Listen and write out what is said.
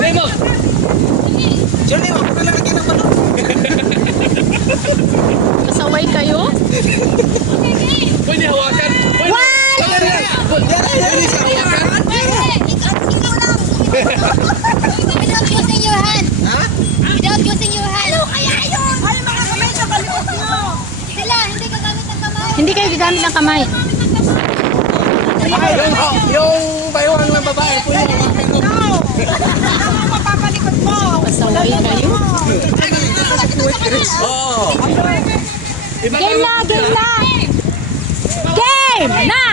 Remo! Johnny, wag mo na lagyan ng manok. Kasaway kayo? Pwede hawakan. Without using your hand. Ha? Without using your hand. Ano kaya yun? Ano mga kamay sa kalikot nyo? Sila, hindi gagamit ng kamay. Hindi kayo gagamit ng kamay. Yung baywang ng babae po yun. Ano mapapalikot mo? Kasaway kayo? Oo. Game na! Game na! Game na!